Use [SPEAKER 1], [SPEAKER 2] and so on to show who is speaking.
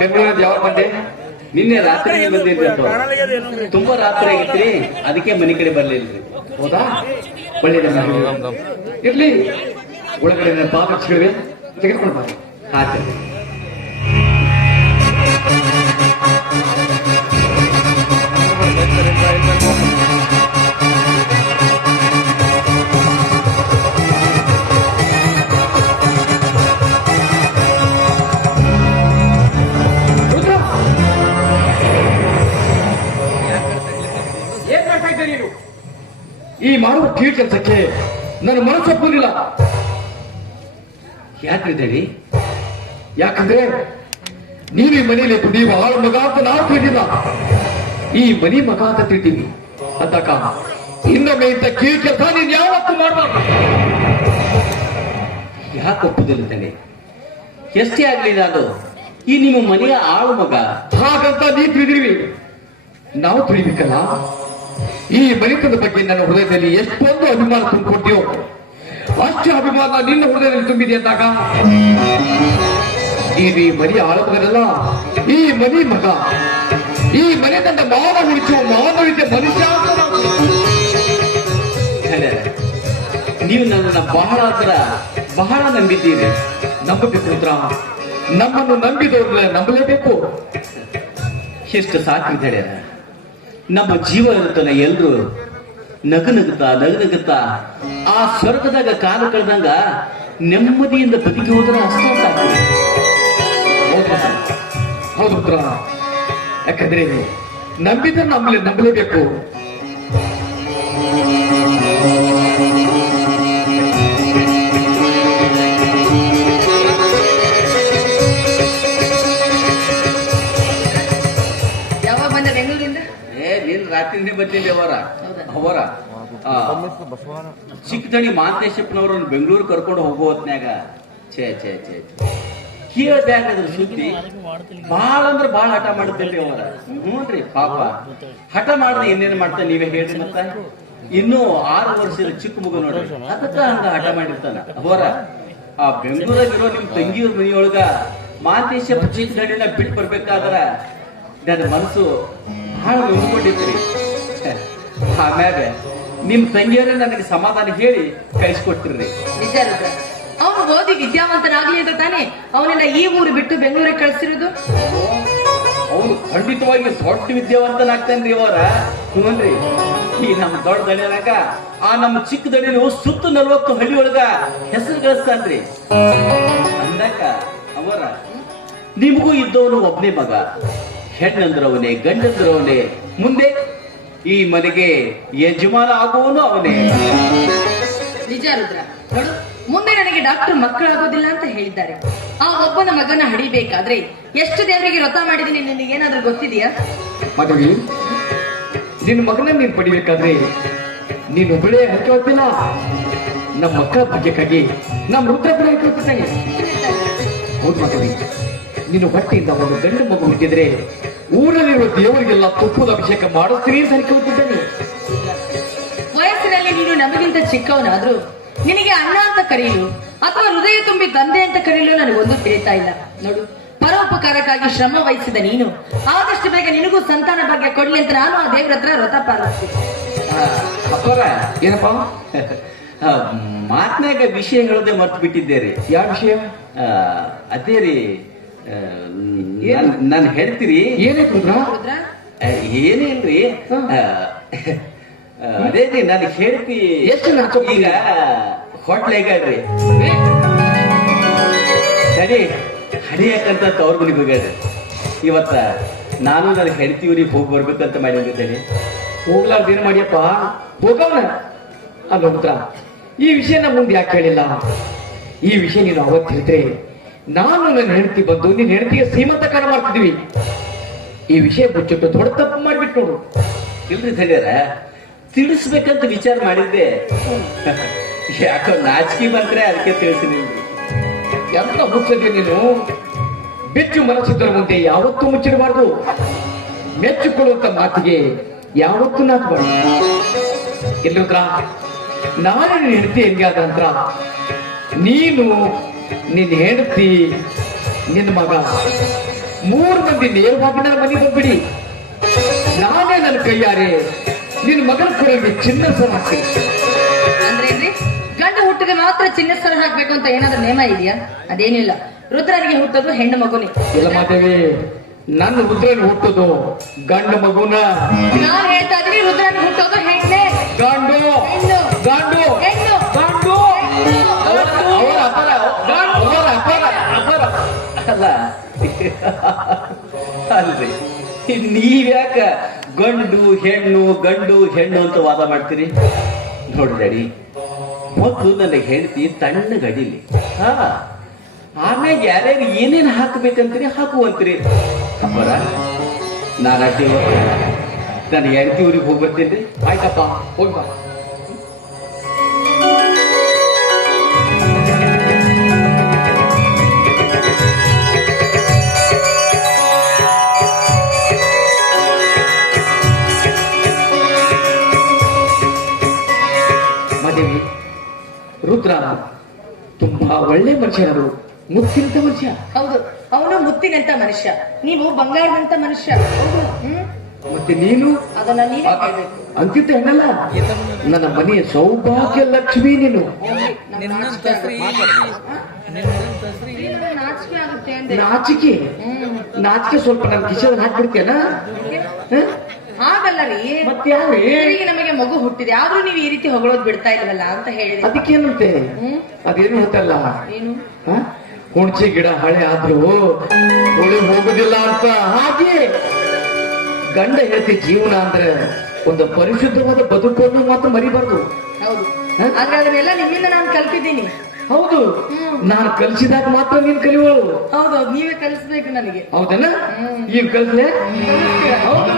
[SPEAKER 1] ಬೆಂಗಳೂರಿಂದ ಯಾವಾಗ ಬಂದೆ?
[SPEAKER 2] ನಿನ್ನೆ ರಾತ್ರಿ ಬಂದಿದ್ರಿ ತುಂಬಾ ರಾತ್ರಿ ಆಗಿತ್ರಿ. ಅದಕ್ಕೆ ಮನೆ ಕಡೆ ಬರ್ಲಿಲ್ರಿ
[SPEAKER 1] ಹೌದಾ? ಒಳ್ಳೆಯದ ಇರ್ಲಿ. ಒಳಗಡೆ ಪಾಪಚ್ಗಳಿವೆ ತೆಗೆದುಕೊಂಡು ಬನ್ನಿ
[SPEAKER 2] ಹಾ
[SPEAKER 1] ಈ ಮಾಡುವ ಕೀಳ್ ಕೆಲಸಕ್ಕೆ ನನ್ನ ಮನಸ್ಸು
[SPEAKER 2] ಬಂದಿಲ್ಲ ಯಾಕಿದ್ದೇಳಿ
[SPEAKER 1] ಯಾಕಂದ್ರೆ ನೀವು ಈ ಮನೆಯಲ್ಲಿ ದುಡಿಯುವ ಆಳು ಮಗ ಅಂತ ನಾವು ತಿಳಿದಿಲ್ಲ ಈ ಮನಿ ಮಗ ಅಂತ ತಿಳಿದೀವಿ ಅದಕ್ಕ ಇನ್ನೊಮ್ಮೆ ಇಂಥ ಕೀಳ್ ಕೆಲಸ ನೀನ್ ಯಾವತ್ತು ಮಾಡಬಾರ್ದು.
[SPEAKER 2] ಯಾಕೆ ಒಪ್ಪುದಿಲ್ಲ ತಾನೆ ಎಷ್ಟೇ ಆಗ್ಲಿ ನಾನು ಈ ನಿಮ್ಮ ಮನೆಯ ಆಳು ಮಗ.
[SPEAKER 1] ಹಾಗಂತ ನೀ ತಿಳಿದಿರ್ವಿ ನಾವು ತಿಳಿಬೇಕಲ್ಲ? ಈ ಬಲಿತದ ಬಗ್ಗೆ ನನ್ನ ಹೃದಯದಲ್ಲಿ ಎಷ್ಟೊಂದು ಅಭಿಮಾನ ತುಂಬಿಕೊಟ್ಟಿಯೋ ಅಷ್ಟು ಅಭಿಮಾನ ನಿನ್ನ ಹೃದಯದಲ್ಲಿ ತುಂಬಿದೆ ಅಂದಾಗ ಈ ಮರಿ ಮನಿ ಈ ಮನಿ ಮಗ ಈ ಮನೆ ತನ್ನ ಮಾನ ಉಳಿಸುವ ಮಾನ ಉಳಿದ ಮನುಷ್ಯ ನಾವು
[SPEAKER 2] ನೀವು ನನ್ನನ್ನು ಬಹಳ ಹತ್ರ ಬಹಳ ನಂಬಿದ್ದೀರಿ.
[SPEAKER 1] ನಂಬಬೇಕು ಹತ್ರ ನಮ್ಮನ್ನು ನಂಬಿದವ್ರನ್ನ ನಂಬಲೇಬೇಕು.
[SPEAKER 2] ಎಷ್ಟು ಸಾಕಿದ್ದಾಳೆ ನಮ್ಮ ಜೀವ ಇರುತ್ತಲ್ಲ ಎಲ್ರು ನಗು ನಗುತ್ತಾ ನಗು ನಗುತ್ತಾ ಆ ಸ್ವರ್ಗದಾಗ ಕಾಲು ಕಳೆದಂಗ ನೆಮ್ಮದಿಯಿಂದ ಬದುಕಿ ಹೋದ್ರೆ ಅಷ್ಟೇ ಸಾಕು
[SPEAKER 1] ಹೌದು ಯಾಕಂದ್ರೆ ನಂಬಿದ್ರೆ ನಮ್ಮಲ್ಲಿ ನಂಬಲೇಬೇಕು
[SPEAKER 2] ಚಿಕ್ಕದಣಿ ಮಾಂತೇಶಪ್ಪನವ್ರನ್ನ ಬೆಂಗಳೂರು ಕರ್ಕೊಂಡು ಹೋಗೋ ಹೊತ್ನ್ಯಾಗ, ಛೇ ಛೇ ಛೇ ಕೇಳ್ದಾಗ ಅದ್ರ ಸುದ್ದಿ. ಬಾಳ ಅಂದ್ರೆ ಬಾಳ ಹಠ ಮಾಡುತ್ತೇನ್ರಿ ಅವರ. ಹ್ಞೂನ್ರಿ ಪಾಪ. ಹಠ ಮಾಡಿದ್ರೆ ಇನ್ನೇನ್ ಮಾಡ್ತ ನೀವೇ ಹೇಳ್ರಿ ಮತ್ತ. ಇನ್ನೂ ಆರು ವರ್ಷದ ಚಿಕ್ಕ ಮಗು ನೋಡ್ರಿ. ಅದಕ್ಕ ಹಂಗ ಹಠ ಮಾಡಿರ್ತಾನ. ಅವರ ಆ ಬೆಂಗಳೂರಾಗಿರೋ ನಿಮ್ ತಂಗಿಯವ್ರ ಮನಿಯೊಳಗ ಮಾಂತೇಶಪ್ಪ ಚಿಕ್ಕದಣಿನ ಬಿಟ್ಟು ಬರ್ಬೇಕಾದ್ರ ನನ್ನ ಮನಸ್ಸು ಬಹಳ ಉಳ್ಕೊಂಡಿದ್ರಿ ಆಮ್ಯಾಗ ನಿಮ್ ತಂಗಿಯರೇ ನನಗೆ ಸಮಾಧಾನ ಹೇಳಿ ಕಳಿಸ್ಕೊಟ್ಟಿರ್ರಿ.
[SPEAKER 3] ನಿಜ ರುದ್ರ ಅವನು ಓದಿ ವಿದ್ಯಾವಂತನಾಗ್ಲಿ ಅಂತ ತಾನೇ ಅವನನ್ನ ಈ ಊರು ಬಿಟ್ಟು ಬೆಂಗಳೂರಿಗೆ ಕಳಿಸಿರೋದು?
[SPEAKER 2] ಅವನು ಖಂಡಿತವಾಗಿ ದೊಡ್ಡ ವಿದ್ಯಾವಂತನಾಗ್ತಾನ್ರಿ ಅವರ. ಹ್ಞೂನ್ರಿ ಈ ನಮ್ಮ ದೊಡ್ಡ ದಣಿಯನಾಗ ಆ ನಮ್ಮ ಚಿಕ್ಕ ದಣಿನು ಸುತ್ತು ನಲ್ವತ್ತು ಹಳ್ಳಿ ಒಳಗ ಹೆಸರು ಗಳಿಸ್ತಾನ್ರಿ. ಅಂದಾಕ ಅವರ ನಿಮಗೂ ಇದ್ದವನು ಒಬ್ನೇ ಮಗ. ಹೆಣ್ಣಂದ್ರವನೇ ಗಂಡಂದ್ರವನೇ ಮುಂದೆ ಈ ಮನೆಗೆ ಯಜಮಾನ ಆಗುವನು ಅವನೇ.
[SPEAKER 3] ನಿಜ ರುದ್ರ. ನೋಡು ಮುಂದೆ ನನಗೆ ಡಾಕ್ಟರ್ ಮಕ್ಕಳಾಗೋದಿಲ್ಲ ಅಂತ ಹೇಳಿದ್ದಾರೆ. ಆ ಒಬ್ಬನ ಮಗನ ಹಡಿಬೇಕಾದ್ರೆ ಎಷ್ಟು ದೇವರಿಗೆ ವ್ರತ ಮಾಡಿದೀನಿ ನಿನಗೇನಾದ್ರೂ ಗೊತ್ತಿದೆಯಾ?
[SPEAKER 1] ಮಗವಿ ನಿನ್ನ ಮಗನ ನೀನ್ ಪಡಿಬೇಕಾದ್ರೆ ನೀನು ಒಬ್ಬಳೇ ಹಕ್ಕಿ ಹೋಗ್ತಿಲ್ಲ ನಮ್ಮ ಮಕ್ಕಳ ಭಾಗ್ಯಕ್ಕಾಗಿ ನಮ್ಮ ರುದ್ರ ಕೂಡ ಹಕ್ಕಿ ಹೋಗ್ತಿದ್ದಾನೆ ಹೌದು ಮಗವಿ ನೀನು ಹೊಟ್ಟೆಯಿಂದ ಒಂದು ಗಂಡು ಮಗು ಹುಟ್ಟಿದ್ರೆ ಊರಲ್ಲಿರುವ ದೇವರಿಗೆಲ್ಲ ತುಪ್ಪದ ಅಭಿಷೇಕ ಮಾಡುತ್ತೀರಿ ಅಂತ ಕೇಳ್ತಿದ್ದೇನೆ
[SPEAKER 3] ವಯಸ್ಸಿನಲ್ಲಿ ನೀನು ನಮಗಿಂತ ಚಿಕ್ಕವನಾದ್ರೂ ನಿನಗೆ ಅಣ್ಣ ಅಂತ ಕರೆಯಲು ಅಥವಾ ಹೃದಯ ತುಂಬಿ ತಂದೆ ಅಂತ ಕರೆಯಲು ನನಗೊಂದು ತಿಳಿತಾ ಇಲ್ಲ. ನೋಡು ಪರೋಪಕಾರಕ್ಕಾಗಿ ಶ್ರಮ ವಹಿಸಿದ ನೀನು ಆದಷ್ಟು ಬೇಗ ನಿನಗೂ ಸಂತಾನ ಭಾಗ್ಯ ಕೊಡ್ಲಿ ಅಂತ ನಾನು ಆ ದೇವ್ರ ಹತ್ರ ವ್ರತ ಪಾಲಿಸ್ತೀನಿ
[SPEAKER 1] ಏನಪ್ಪಾ?
[SPEAKER 2] ಮಾತ್ನಾಗ ವಿಷಯ ಹೇಳೋದೇ ಮರ್ತು ಬಿಟ್ಟಿದ್ದೇರಿ.
[SPEAKER 1] ಯಾವ ವಿಷಯ?
[SPEAKER 2] ಅದೇ ರೀ ನಾನು ಹೇಳ್ತೀರಿ? ಏನೇ ಆ, ಅದೇ ರೀ ನಾನು ಹೇಳ್ತಿ
[SPEAKER 1] ಎಷ್ಟು ನಾಚು
[SPEAKER 2] ಈಗ ಹೊಟ್ಲೆಗಾಡ್ರಿ ಸರಿ ಹಡಿಯಾಕಂತ ತವ್ರ ಮನೆಗೆ ಇವತ್ತ ನಾನು ನನ್ನ ಹೆಂಡತಿಯವ್ರಿಗೆ ಹೋಗಿ ಬರ್ಬೇಕಂತ ಮಾಡಿದ್ದೇನೆ
[SPEAKER 1] ಹೋಗ್ಲಾರ್ದು ಏನ್ ಮಾಡಿಯಪ್ಪ? ಹೋಗವನ? ಅಲ್ಲ ಪುತ್ರ ಈ ವಿಷಯನ ಮುಂದೆ ಯಾಕೆ ಹೇಳಿಲ್ಲ? ಈ ವಿಷಯ ನೀನು ಅವತ್ತು ಹೇಳಿದ್ರೆ ನಾನು ನನ್ನ ಹೆಂಡತಿ ಬಂದು ನಿನ್ನ ಹೆಂಡತಿಗೆ ಸೀಮಂತ ಕಾಣ ಮಾಡ್ತಿದ್ವಿ. ಈ ವಿಷಯ ಬುಚ್ಚಿಟ್ಟು ದೊಡ್ಡ ತಪ್ಪು ಮಾಡ್ಬಿಟ್ಟು ನೋಡು
[SPEAKER 2] ಇಲ್ರಿ ಧನ್ಯರ ತಿಳಿಸ್ಬೇಕಂತ ವಿಚಾರ ಮಾಡಿದ್ದೆ. ಯಾಕೋ ನಾಚಿಕೆ ಬಂದ್ರೆ ಅದಕ್ಕೆ ತಿಳಿಸಿನಿ
[SPEAKER 1] ಎಂತ ಮುಚ್ಚದೆ ನೀನು. ಬೆಚ್ಚು ಮನಸ್ಸಿದ್ದರ ಮುಂದೆ ಯಾವತ್ತೂ ಮುಚ್ಚಿರಬಾರ್ದು ಮೆಚ್ಚಿಕೊಳ್ಳುವಂತ ಮಾತಿಗೆ ಯಾವತ್ತೂ ನಾಚಬಾರ್ದು. ಇಲ್ಲದ್ರ ನಾನು ಹೆಂಗೆ ಆದ ನಂತರ. ನೀನು ನಿನ್ನ ಹೆಂಡತಿ ನಿನ್ನ ಮಗ. ಮೂರು ಮಂದಿ ನೇರ ನನ್ನ ಮನೆ ಬಂದ್ಬಿಡಿ ನಾನೇ ನನ್ನ ಕೈಯಾರೆ. ನಿನ್ನ ಮಗನ ಕೊರಗೆ ಚಿನ್ನ ಸರ ಹಾಕ್ತೀನಿ.
[SPEAKER 3] ಅಂದ್ರೆ ಗಂಡ ಹುಟ್ಟಿದ್ರೆ ಮಾತ್ರ ಚಿನ್ನ ಸರ ಹಾಕ್ಬೇಕು ಅಂತ ಏನಾದ್ರೂ ನೇಮ ಇದೆಯಾ? ಅದೇನಿಲ್ಲ ರುದ್ರನಿಗೆ ಹುಟ್ಟೋದು ಹೆಣ್ಣು ಮಗುನಿ.
[SPEAKER 1] ಇಲ್ಲ ಮಾತೇವಿ ನನ್ನ ರುದ್ರನ್ ಹುಟ್ಟೋದು ಗಂಡ ಮಗುನ.
[SPEAKER 3] ನಾನು ಹೇಳ್ತಾ ಇದೀನಿ ರುದ್ರನಿಗೆ ಹುಟ್ಟೋದು ಹೆಣ್ಣೆ
[SPEAKER 2] ಅಲ್ಲ? ಅಲ್ರಿ. ನೀವ್ಯಾಕ ಗಂಡು, ಹೆಣ್ಣು ಗಂಡು, ಹೆಣ್ಣು ಅಂತ ವಾದ ಮಾಡ್ತೀರಿ? ನೋಡ್ರಿ ಮೊದಲು ನನ್ನ ಹೆಂಡತಿ ತಣ್ಣ ಗಡಿಲಿ. ಹಾ. ಆಮ್ಯಾಗ ಯಾರ್ಯಾರು ಏನೇನು ಹಾಕ್ಬೇಕಂತೀರಿ, ಹಾಕುವಂತೀರಿ. ಅಪ್ಪರ, ನಾನು ಅಡ್ಡಿ ನನ್ನ ಹೆಂಡತಿ ಊರಿಗೆ ಹೋಗಿ ಬರ್ತೀನಿ
[SPEAKER 1] ಆಯ್ತಪ್ಪ, ಹೋಗಿ ಒಳ್ಳೆ ಮನುಷ್ಯರು ಮುತ್ತಿನಂತ ಮನುಷ್ಯ.
[SPEAKER 3] ಹೌದು. ಅವನು ಮುತ್ತಿನಂತ ಮನುಷ್ಯ. ನೀವು ಬಂಗಾರದಂತ ಮನುಷ್ಯ. ಹೌದು. ಹ್ಮ್?
[SPEAKER 1] ಮತ್ತೆ ನೀನು?
[SPEAKER 3] ಅದನ್ನ
[SPEAKER 1] ನೀನೇ ಹೆಣ್ಣಲ್ಲ? ನನ್ನ ಮನೆಯ ಸೌಭಾಗ್ಯ ಲಕ್ಷ್ಮಿ ನೀನು.
[SPEAKER 3] ನಾಚಿಕೆ ನಾಚಿಕೆ ಆಗುತ್ತೆ ಅಂದೆ.
[SPEAKER 1] ನಾಚಿಕೆ? ನಾಚಿಕೆ ಸ್ವಲ್ಪ ನನ್ನ ಕಿಶನ್ ಹಾಕ್ಬಿಡ್ತೇನ ಹ?
[SPEAKER 3] ಹಾಗಲ್ಲ ರೀ
[SPEAKER 1] ಮತ್ತೆ ಯಾವ್ರಿ
[SPEAKER 3] ಈಗ ನಮಗೆ ಮಗು ಹುಟ್ಟಿದೆ. ಆದ್ರೂ ನೀವು ಈ ರೀತಿ ಹೊಗಳೋದ್ ಬಿಡ್ತಾ ಇಲ್ವಲ್ಲ ಅಂತ ಹೇಳಿದೆ.
[SPEAKER 1] ಅದಕ್ಕೇನಂತೆ ಅದೇನು ಹೊತ್ತಲ್ಲ
[SPEAKER 3] ಏನು?
[SPEAKER 1] ಹುಣಚಿ ಗಿಡ ಹಳೆ ಆದ್ರೂ ಉಳಿ ಹೋಗುದಿಲ್ಲ ಅಂತ. ಹಾಗೆ ಗಂಡ ಹೇಳ್ತಿ ಜೀವನ ಅಂದ್ರೆ ಒಂದು ಪರಿಶುದ್ಧವಾದ ಬದುಕನ್ನು ಮಾತ್ರ ಮರಿಬಾರ್ದು.
[SPEAKER 3] ಹೌದು. ಹಾಗಾದ್ರೆ ಅದನ್ನೆಲ್ಲ ನಿಮ್ಮಿಂದ ನಾನು ಕಲ್ತಿದ್ದೀನಿ.
[SPEAKER 1] ಹೌದು. ನಾನು ಕಲಿಸಿದಾಗ ಮಾತ್ರ ನೀನ್ ಕಲಿಯೋಳು.
[SPEAKER 3] ಹೌದೌದು ನೀವೇ ಕಲಿಸ್ಬೇಕು ನನಗೆ.
[SPEAKER 1] ಹೌದನ. ಈಗ ಕಲ್ಸ್ಲೆ
[SPEAKER 3] ಹೌದು.